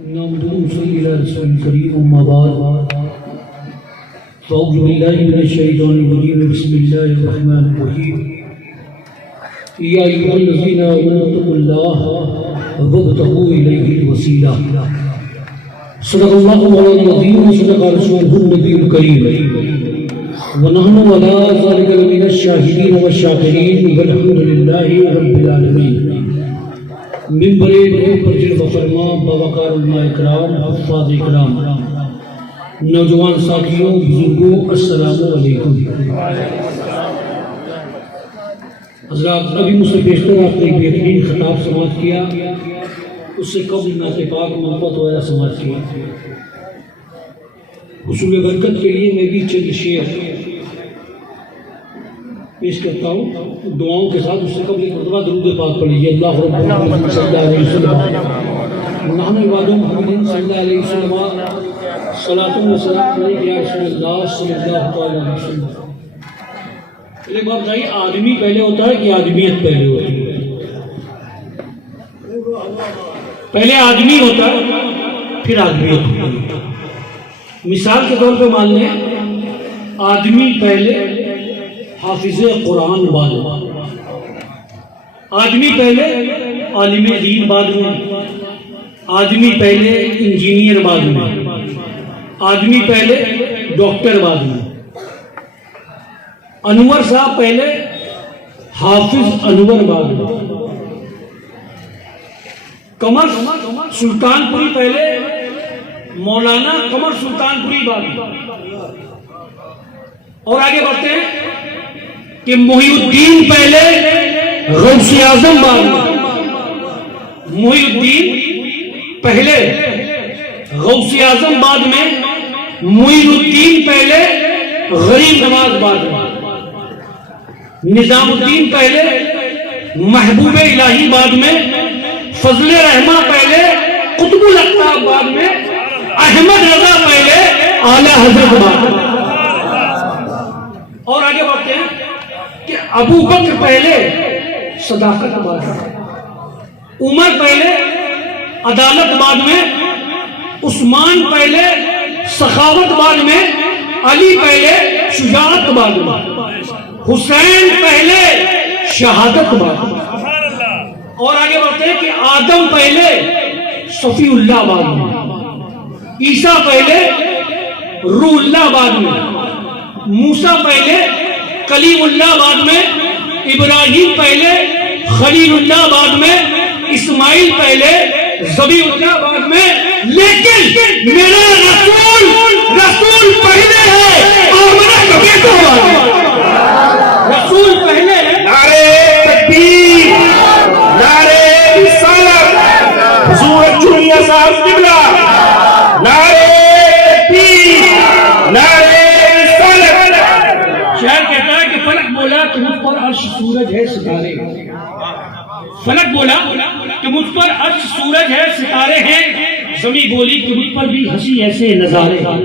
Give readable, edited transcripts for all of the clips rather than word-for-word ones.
صلی اللہ رسول کریم اما بعد فاعوذ باللہ من الشیطان الرجیم بسم اللہ الرحمن الرحیم یا ایھا الذین آمنوا اتقوا اللہ وابتغوا الیہ الوسیلہ صدق اللہ مولانا العظیم وصدق رسولہ النبی الکریم ونحن علی ذلک لمن الشاہدین والشاکرین والحمد للہ رب العالمین۔ ممبر پرجر بفرما باوقار علماء اکرام حفاظ اکرام نوجوان ساتھیوں بزرگوں السلام علیکم۔ حضرات ابھی مجھ سے بیشتر آپ نے ایک بہترین خطاب سماعت کیا، اس سے قبل نعت پاک محبت وغیرہ سماعت کیا۔ حصول برکت کے لیے میں بھی چند شعر پیش کرتا ہوں دعاؤں کے ساتھ، اس سے قبل ایک مرتبہ درود پاک پڑھ لیجیے۔ اللہ رب العالمین صلی اللہ علیہ وسلم نحن عباد محمد صلی اللہ علیہ وسلم صلاۃ و سلام علیک یا رسول اللہ صلی اللہ علیہ وسلم۔ ایک بات بتائیے، آدمی پہلے ہوتا ہے کہ آدمیت پہلے ہوتی ہے؟ پہلے آدمی ہوتا ہے پھر آدمیت ہوتی ہے۔ مثال کے طور پہ مان لیں، آدمی پہلے حافظ قرآن بعد میں، آدمی پہلے عالم دین بعد میں، آدمی پہلے انجینئر بعد میں، آدمی پہلے ڈاکٹر بعد میں۔ انور صاحب پہلے، حافظ انور بعد میں، قمر سلطان پوری پہلے، مولانا قمر سلطان پوری بعد میں۔ اور آگے بڑھتے ہیں کہ محی الدین پہلے، غوث اعظم بعد میں۔ محی الدین پہلے، غوث اعظم بعد میں، معین الدین پہلے، غریب نواز بعد میں، نظام الدین پہلے، محبوب الہی بعد میں، فضل رحمہ پہلے، قطب الاقطاب بعد میں، احمد رضا پہلے، اعلی حضرت بعد میں۔ اور آگے بڑھتے ہیں کہ ابو بکر پہلے، صداقت بعد میں، عمر پہلے، عدالت بعد میں، عثمان پہلے، سخاوت بعد میں، علی پہلے، شجاعت بعد میں، حسین پہلے، شہادت بعد میں۔ اور آگے بڑھتے ہیں کہ آدم پہلے، صفی اللہ بعد میں، عیسیٰ پہلے، روح اللہ بعد میں، موسیٰ پہلے، کلیم اللہ بعد میں، ابراہیم پہلے، خلیل اللہ بعد میں، اسماعیل پہلے، ذبیح اللہ بعد میں۔ لیکن میرا رسول پہلے ہے، آمنہ کبھی تو رسول پہلے ہے۔ نعرہ تکبیر، نعرہ رسالت، حضور چونیہ صاحب قبلہ، نعرہ تکبیر، نعرہ رسالت۔ شاعر کہتا ہے کہ فلک بولا کہ مجھ پر عرش سورج ہے ستارے، فلک بولا کہ مجھ پر عرش سورج ہے ستارے ہیں، زمین بولی کہ مجھ پر بھی ہنسی ایسے نظارے ہیں،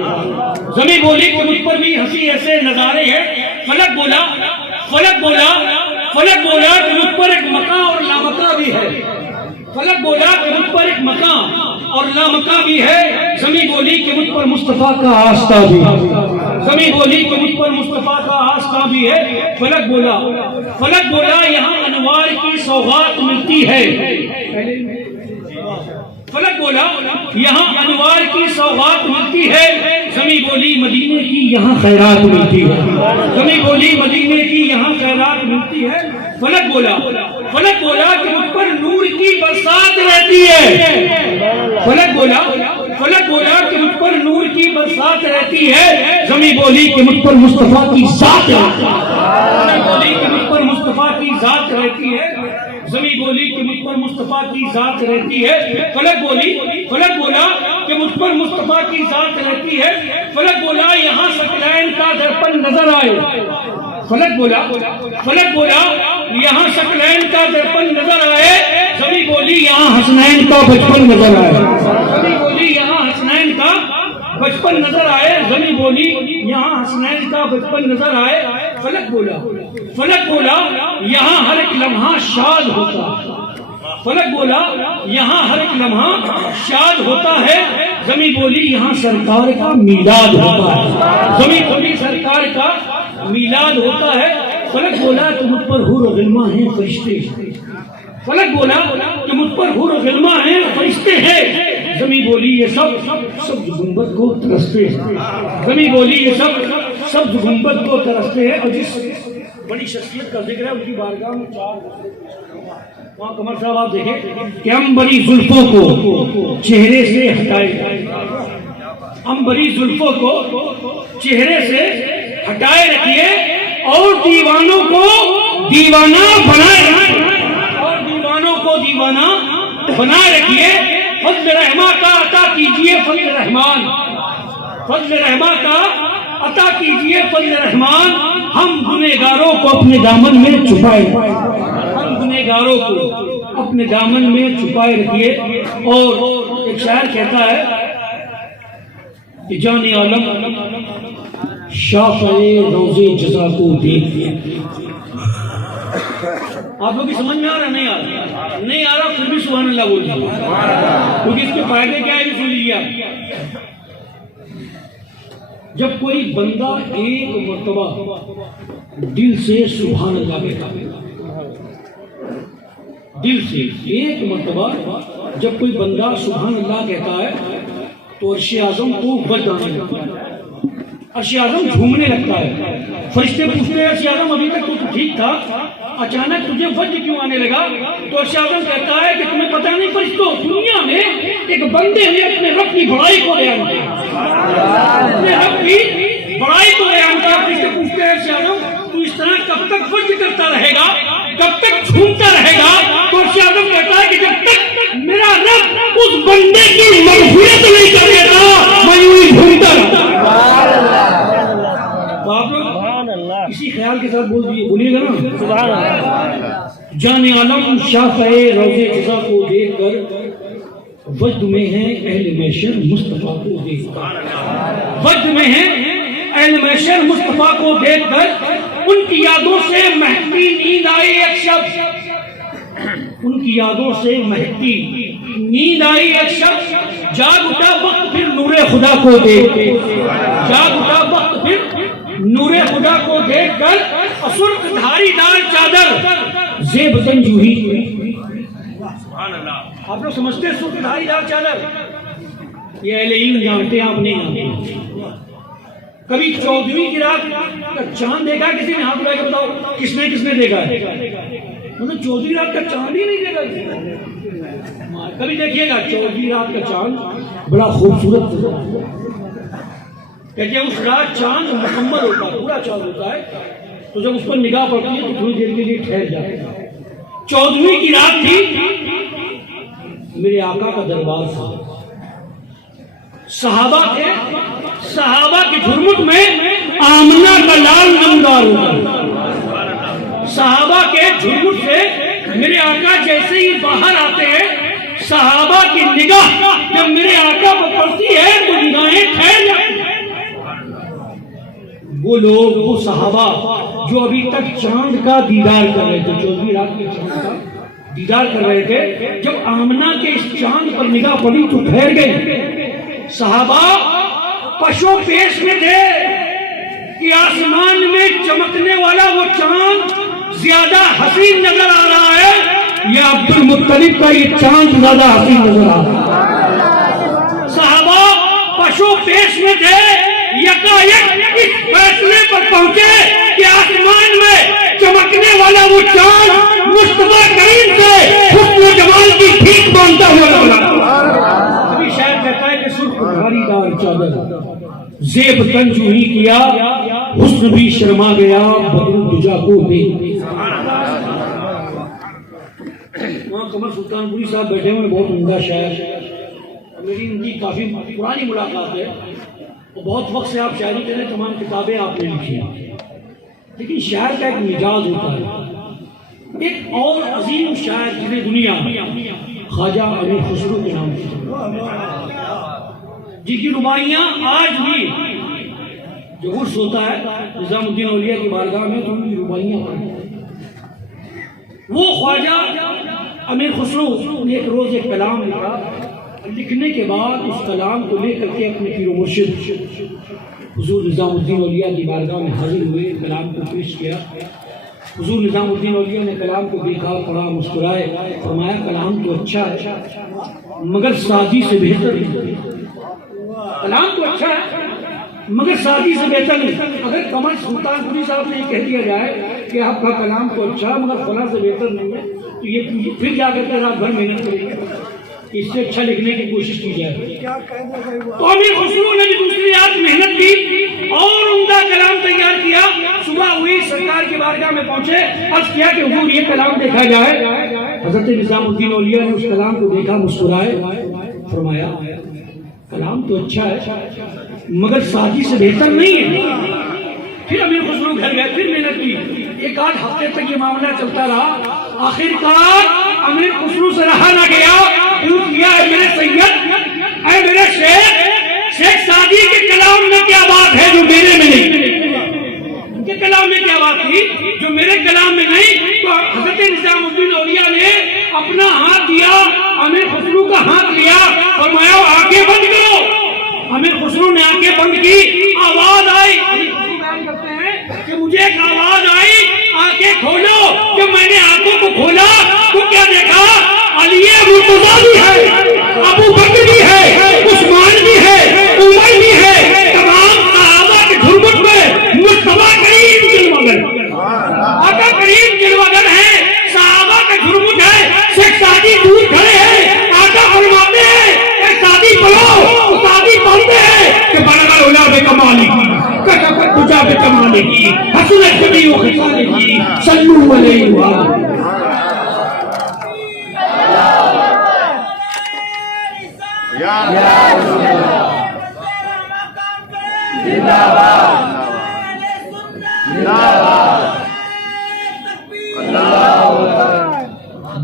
زمین بولی کہ مجھ پر بھی ہنسی ایسے نظارے ہیں۔ فلک بولا فلک بولا فلک بولا کہ مجھ پر ایک مکاں اور لامکاں بھی ہے، فلک بولا کہ مجھ پر ایک مکاں اور لامکاں بھی ہے، زمین بولی کہ مجھ پر مصطفیٰ کا آستہ بھی ہے، زمین بولی کہ مجھ پر مصطفیٰ کا آستہ بھی ہے۔ فلک بولا یہاں انوار کی سوغات ملتی ہے، فلک بولا یہاں انوار کی سوغات ملتی ہے، زمین بولی مدینے کی یہاں خیرات ملتی ہے، زمین بولی مدینے کی یہاں خیرات ملتی ہے۔ فلک بولا کہ مجھ پر نور کی برسات رہتی ہے، فلک بولا کہ مجھ پر نور کی برسات رہتی ہے، زمین بولی کہ مجھ پر مصطفیٰ کی ذات رہتی ہے، زمین بولی کہ مجھ پر مصطفیٰ کی ذات رہتی ہے، زمین بولی کہ مجھ پر مصطفیٰ کی ذات رہتی ہے۔ فلک بولا کہ مجھ پر مصطفیٰ کی ذات رہتی ہے۔ فلک بولا یہاں ثقلین کا درپن نظر آئے، فلک بولا یہاں ثقلین کا درپن نظر آئے، زمین بولی یہاں حسنین کا بچپن نظر آئے، زمین بولی یہاں حسنین کا بچپن نظر آئے، زمین بولی یہاں حسنین کا بچپن نظر آئے۔ فلک بولا یہاں ہر ایک لمحہ شاد ہوتا، فلک بولا یہاں ہر ایک لمحہ شاد ہوتا ہے، زمین بولی یہاں سرکار کا میلاد ہوتا ہے، زمین بولی سرکار کا میلاد ہوتا ہے۔ فلک بولا کہ مجھ پر حور و غلماں ہیں فرشتے، فلک بولا کہ مجھ پر حور و غلماں ہیں فرشتے ہیں، زمین بولی یہ سب گنبد کو ترستے ہیں، زمین بولی یہ سب گنبد کو ترستے ہیں۔ اور جس بڑی شخصیت کا ذکر ہے ان کی بارگاہ میں چار وہاں قمر صاحب آپ دیکھیں کہ ہم بڑی زلفوں کو چہرے سے ہٹائے، ہم بڑی زلفوں کو چہرے سے ہٹائے رکھیے اور دیوانوں کو دیوانہ بنائے رکھیے، اور دیوانوں کو دیوانہ بنائے رکھیے۔ فضل رحمہ کا عطا کیجئے فضل رحمان، فضل رحمہ کا عطا کیجئے فضل رحمان، ہم گنہگاروں کو اپنے دامن میں چھپائے، ہم گنہگاروں کو اپنے دامن میں چھپائے رکھیے۔ اور ایک شاعر کہتا ہے کہ جان عالم شافعِ روض جزا کو دیکھ، آپ لوگ کی سمجھ میں آ رہا نہیں آ رہا؟ نہیں آ رہا پھر بھی سبحان اللہ بول دیجیے، کیونکہ اس کے فائدے کیا ہے یہ سن لیجیے آپ۔ جب کوئی بندہ ایک مرتبہ دل سے سبحان اللہ کہتا ہے، دل سے ایک مرتبہ جب کوئی بندہ سبحان اللہ کہتا ہے تو عرش اعظم کو وجد آنے لگتا ہے، عرش اعظم جھومنے لگتا ہے، فرشتے پوچھتے ہیں عرش اعظم ابھی تک تو ٹھیک تھا، اچانک تجھے وجد کیوں آنے لگا؟ تو عرش اعظم کہتا ہے کہ تمہیں پتہ نہیں فرشتوں، دنیا میں ایک بندے نے اپنے رب کی بڑائی کو بیان کیا، اپنے رب کی بڑائی کو بیان کیا۔ فرشتے پوچھتے ہیں عرش اعظم تو اس طرح کب تک وجد کرتا رہے گا، کب تک جھومتا رہے گا؟ تو عرش اعظم کہتا ہے کہ جب تک میرا رب اس بندے کی مغفرت نہیں کر دیتا میں یوں ہی جھومتا رہتا۔ تو آپ لوگ اسی خیال کے ساتھ بولیے گا نا سبحان اللہ۔ جان عالم شافعِ روض جزا کو دیکھ کر وجد میں ہے اہل محشر مصطفیٰ کو دیکھ کر، وجد میں ہے اہل محشر مصطفیٰ کو دیکھ کر ان کی یادوں سے مہکتی نیند آئی ایک شخص، ان کی یادوں سے مہکتی نیند آئی ایک شخص، جاگ اٹھا وقت پھر نور خدا کو دیکھ کے، جاگ اٹھا وقت پھر نور خدا کو دیکھ کر، سرخ دھاری دار چادر زیب تنجوہی، آپ لوگ سمجھتے ہیں سرخ دھاری دار چادر؟ یہ اہل علم جانتے ہیں، آپ نہیں جانتے۔ کبھی 14ویں کی رات کا چاند دیکھا کسی نے؟ ہاتھ اٹھا کے بتاؤ کس نے دیکھا ہے؟ مطلب 14ویں رات کا چاند ہی نہیں دیکھا۔ کبھی دیکھیے گا 14ویں رات کا چاند بڑا خوبصورت کہتے ہیں، اس رات چاند مکمل ہوتا ہے، پورا چاند ہوتا ہے، تو جب اس پر نگاہ پڑتی ہے تو تھوڑی دیر کے لیے ٹھہر جاتا ہے۔ 14ویں کی رات تھی، میرے آقا کا دربار تھا، صحابہ تھے، صحابہ کی جھرمٹ میں آمنہ کا لال نمدار ہوتا، صحابہ کے جھرمٹ سے میرے آقا جیسے ہی باہر آتے ہیں، صحابہ کی نگاہ جب میرے آقا پر پڑتی ہے تو نگاہیں ٹھہر جاتی ہیں۔ وہ لوگ، وہ صحابہ جو ابھی تک چاند کا دیدار کر رہے تھے، 14ویں رات کے چاند کا دیدار کر رہے تھے، جب آمنہ کے اس چاند پر نگاہ پڑی تو ٹھہر گئے۔ صحابہ پشو پیش میں تھے کہ آسمان میں چمکنے والا وہ چاند زیادہ حسین نظر آ رہا ہے یا عبد المطلب کا یہ چاند زیادہ حسین نظر آ رہا ہے؟ صحابہ پشو پیش میں تھے، یکایک اس فیصلے پر پہنچے کہ آسمان میں چمکنے والا وہ چاند مصطفیٰ کریم سے حسن و جمال کی ٹھیک مانتا ہوا لگا۔ ابھی شاید کہتا ہے کہ سرخ دھاری دار چادر زیب تنجوہی کیا، حسن بھی شرما گیا بدر دجا کو دیکھ۔ وہاں قمر سلطان پوری صاحب بیٹھے ہوئے، بہت عمدہ شاعر، میری ان کی کافی پرانی ملاقات ہے، بہت وقت سے آپ شاعری کریں، تمام کتابیں آپ نے لکھی ہیں، لیکن شاعر کا ایک مزاج ہوتا ہے۔ ایک اور عظیم شاعر جنہیں دنیا خواجہ امیر خسرو کے نام سے، جن کی رباعیاں آج بھی جو عرس ہوتا ہے نظام الدین اولیاء کی بارگاہ میں تو ان کی رباعیاں، وہ خواجہ امیر خسرو نے ایک روز ایک کلام لکھا، لکھنے کے بعد اس کلام کو لے کر کے اپنے پیر و مرشد حضور نظام الدین اولیاء کی بارگاہ میں حاضر ہوئے، کلام کو پیش کیا۔ حضور نظام الدین اولیاء نے کلام کو دیکھا، پڑھا، مسکرائے، فرمایا کلام تو اچھا ہے مگر سادی سے بہتر نہیں۔ کلام تو اچھا ہے مگر سادی سے بہتر نہیں۔ اگر قمر سلطان پوری صاحب نے یہ کہہ دیا جائے کہ آپ کا کلام تو اچھا ہے مگر فلاں سے بہتر نہیں ہے، تو یہ پھر جا کر کے رات بھر محنت کریں گے، اس سے اچھا لکھنے کی کوشش کی جائے۔ تو امیر خسرو نے بھی دوسری رات محنت کی اور عمدہ کلام تیار کیا۔ صبح ہوئی، سرکار کی بارگاہ میں پہنچے، عرض کیا کہ حضور یہ کلام دیکھا جائے۔ حضرت نظام الدین اولیاء نے اس کلام کو دیکھا، مسکرائے، فرمایا کلام تو اچھا ہے مگر سادی سے بہتر نہیں ہے۔ پھر امیر خسرو گھر گئے، پھر محنت کی، ایک آدھ ہفتے تک یہ معاملہ چلتا رہا۔ آخر کار امیر خسرو سے رہا نہ گیا، کیا ہے میرے سید، اے میرے شیخ سعدی کے کلام میں کیا بات ہے جو میرے میں نہیں؟ ان کے کلام میں کیا بات تھی جو میرے کلام میں نہیں؟ تو حضرت نظام الدین اولیاء نے اپنا ہاتھ دیا، امیر خسرو کا ہاتھ لیا، فرمایا آنکھیں بند کرو۔ امیر خسرو نے آنکھیں بند کی، آواز آئی، کرتے ہیں کہ مجھے ایک آواز آئی آنکھیں کھولو۔ جب میں نے آنکھوں کو کھولا تو کیا دیکھا؟ علی مرتضیٰ بھی ہے، ابو بکر بھی ہے، عثمان بھی ہے، عمر بھی ہے، تمام صحابہ کے گھرمٹ میں مصطفیٰ کریم جلوگر، آقا کریم جلوگر ہے، صحابہ کے گھرمٹ ہے۔ شیخ سعدی دور کھڑے ہیں، آقا فرماتے ہیں کہ سعدی پڑھو، سعدی پڑھتے ہیں کہ بلغ العلا بکمالہ کشف الدجی بکمالہ حسنت جمیع خصالہ صلوا علیہ وآلہ۔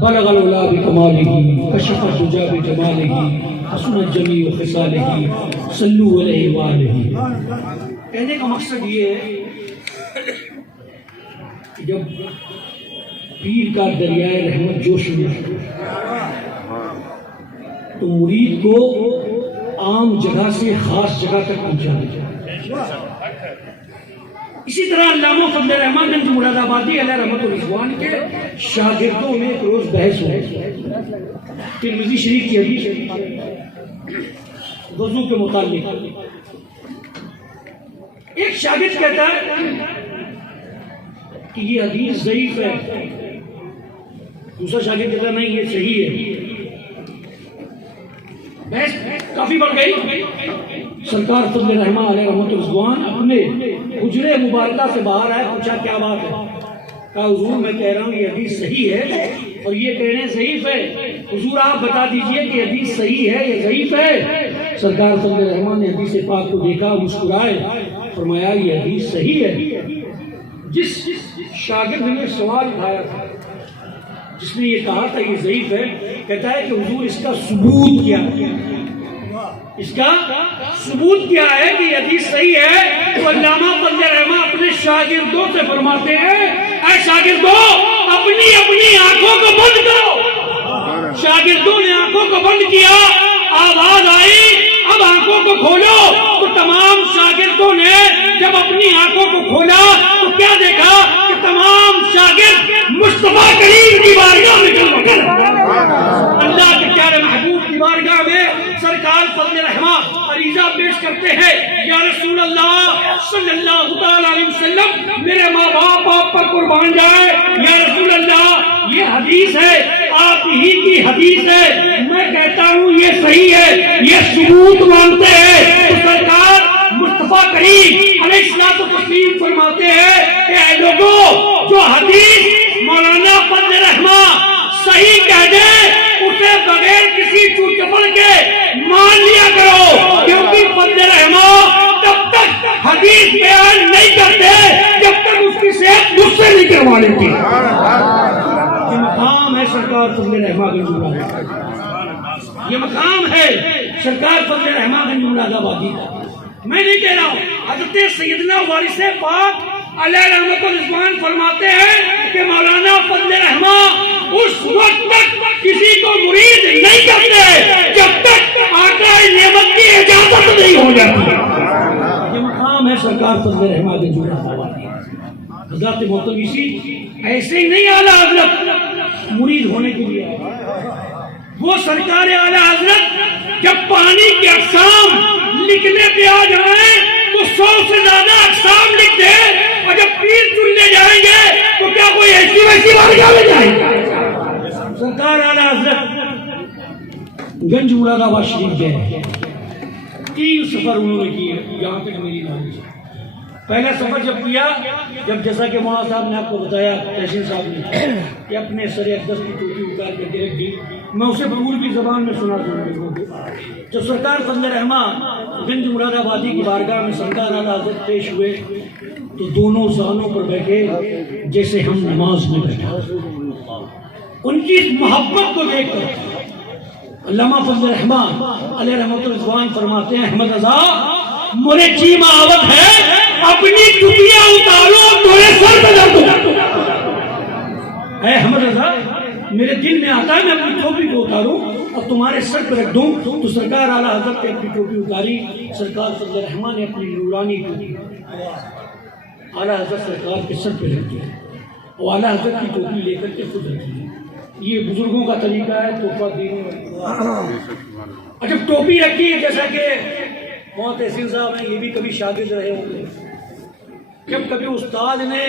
بلغ العلا بکمالہ کشف الدجی بجمالہ حسنت جمیع خصالہ صلوا علیہ وآلہ۔ کہنے کا مقصد یہ ہے کہ جب پیر کا دریائے رحمت جوش میں تو مرید کو عام جگہ سے خاص جگہ تک پہنچا دیا۔ اسی طرح علامہ فضل الرحمن گنج مراد آبادی علیہ رحمت الرضوان کے شاگردوں میں ایک روز بحث ہوئی، ترمذی شریف کی حدیث وضو کے متعلق۔ ایک شاگرد کہتا ہے کہ یہ حدیث ضعیف ہے، دوسرا شاگرد کہتا ہے نہیں یہ صحیح ہے۔ بحث کافی بڑھ گئی۔ سرکار فضل الرحمن علیہ رحمت الرضوان اپنے حجرے مبارکہ سے باہر آئے، پوچھا کیا بات ہے؟ کہا حضور میں کہہ رہا ہوں یہ حدیث صحیح ہے اور یہ کہہ رہے ہیں ضعیف ہے، حضور آپ بتا دیجئے کہ حدیث صحیح ہے یا ضعیف ہے؟ سرکار فضل الرحمن نے حدیث پاک کو دیکھا، مسکرائے، فرمایا یہ حدیث صحیح ہے۔ جس شاگرد نے سوال اٹھایا تھا، جس نے یہ کہا تھا یہ ضعیف ہے، کہتا ہے کہ حضور اس کا ثبوت کیا ہے؟ اس کا ثبوت کیا ہے کہ یہ حدیث صحیح ہے؟ تو علامہ فضل الرحمن اپنے شاگردوں سے فرماتے ہیں اے شاگردوں اپنی آنکھوں کو بند کرو۔ شاگردوں نے آنکھوں کو بند کیا، آواز آئی اب آنکھوں کو کھولو۔ تو تمام شاگردوں نے جب اپنی آنکھوں کو کھولا تو کیا دیکھا کہ تمام شاگرد مصطفیٰ کریم کی بارگاہ میں اللہ کے پیارے محبوب کی بارگاہ میں سرکار فضل الرحمن عریضہ پیش کرتے ہیں، یا رسول اللہ صلی اللہ علیہ وسلم میرے ماں باپ آپ پر قربان جائے، یا رسول اللہ یہ حدیث ہے، آپ ہی کی حدیث ہے، میں کہتا ہوں یہ صحیح ہے، یہ ثبوت مانتے ہیں۔ تو سرکار مصطفیٰ کریم علیہ الصلوۃ والتسلیم فرماتے ہیں کہ اے لوگوں جو حدیث مولانا فضل الرحمن صحیح کہہ دے اسے بغیر کسی چوچپڑ کے مان لیا کرو، کیونکہ فضل الرحمن تب تک حدیث بیان نہیں کرتے جب تک اس کی صحت مجھ سے نہیں کروا لیتی۔ یہ مقام ہے سرکار فضل الرحمن گنج مراد آبادی، یہ مقام ہے سرکار فضل الرحمن گنج مراد آبادی کا۔ میں نہیں کہہ رہا ہوں، حضرت سیدنا وارث پاک علیہ رحمت الرضوان فرماتے ہیں کہ مولانا فضل الرحمن اس وقت تک بند نہیں ہو جاتی. یہ مقام ہے سرکار فضل رحمہ کے جوڑا آبادی. حضرت محتویسی ایسے ہی نہیں اعلیٰ حضرت مرید ہونے کے لیے وہ سرکار اعلیٰ حضرت جب پانی کے اقسام لکھنے پہ آ جائیں تو 100 سے زیادہ اقسام لکھ دیں, اور جب پیر چننے جائیں گے تو کیا کوئی ایسی ویسی بارگاہ میں جائیں گے؟ سرکار اعلیٰ حضرت گنج مراد آباد شریف گئے, 3 سفر انہوں نے کیے جہاں تک میری نالج ہے. پہلا سفر جب کیا, جب جیسا کہ مولانا صاحب نے آپ کو بتایا, تحسین صاحب نے, کہ اپنے سر اقدس کی ٹوپی اتار کے رکھ دی, میں اسے بغور کی زبان میں سنا دوں. جب سرکار فضل رحمہ گنج مراد آبادی کی بارگاہ میں سرکار اعلیٰ حضرت پیش ہوئے تو دونوں زانوں پر بیٹھے جیسے ہم نماز میں بیٹھے. ان کی محبت کو دیکھ کر علامہ فضل رحمہ علیہ رحمۃ الرضوان فرماتے ہیں, احمد رضا مورے چی معاوت ہے, اپنی ٹوپیاں اتارو تمہارے سر پہ رکھ دو. اے احمد رضا میرے دل میں آتا ہے میں اپنی ٹوپی کو اتاروں اور تمہارے سر پہ رکھ دوں. تو سرکار اعلیٰ حضرت نے اپنی ٹوپی اتاری, سرکار فضل رحمہ نے اپنی نورانی ٹوپی اعلیٰ حضرت سرکار کے سر پہ رکھ دیا, اور اعلیٰ حضرت کی ٹوپی لے کر کے خود رکھ دی. یہ بزرگوں کا طریقہ ہے تحفہ دینے. اور جب ٹوپی رکھی ہے, جیسا کہ مولانا تحسین صاحب ہیں, یہ بھی کبھی شاگرد رہے ہوں گے, جب کبھی استاد نے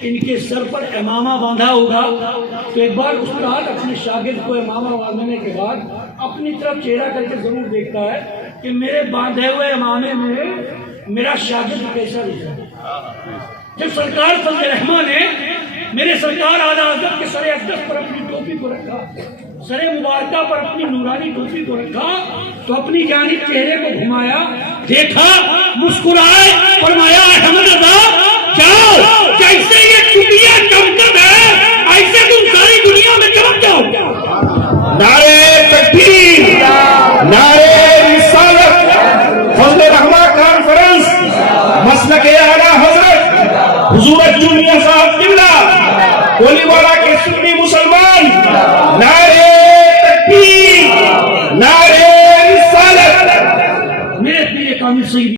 ان کے سر پر امامہ باندھا ہوگا تو ایک بار استاد اپنے شاگرد کو امامہ باندھنے کے بعد اپنی طرف چہرہ کر کے ضرور دیکھتا ہے کہ میرے باندھے ہوئے امامے میں میرا شاگرد کیسا دکھا. جب سرکار فضل رحمہ نے میرے سرکار اعلیٰ حضرت کے سر اقدس پر اپنی ٹوپی کو رکھا, سر مبارکہ پر اپنی نورانی ٹوپی کو رکھا, تو اپنی جانب چہرے کو گھمایا, دیکھا, مسکرائے, فرمایا احمد رضا جاؤ, جیسے یہ ٹوپیاں چمکت ہے ایسے تم ساری دنیا میں چمک جاؤ. نعرے تکبیر, نعرے رسالت, فضل رحمہ کانفرنس, مسلک اعلیٰ حضرت حضور جونیہ صاحب قبلہ, کولی والا کے سنی مسلمان, نعرے تکبیر, نعرے رسالت. میرے پیر کامل سید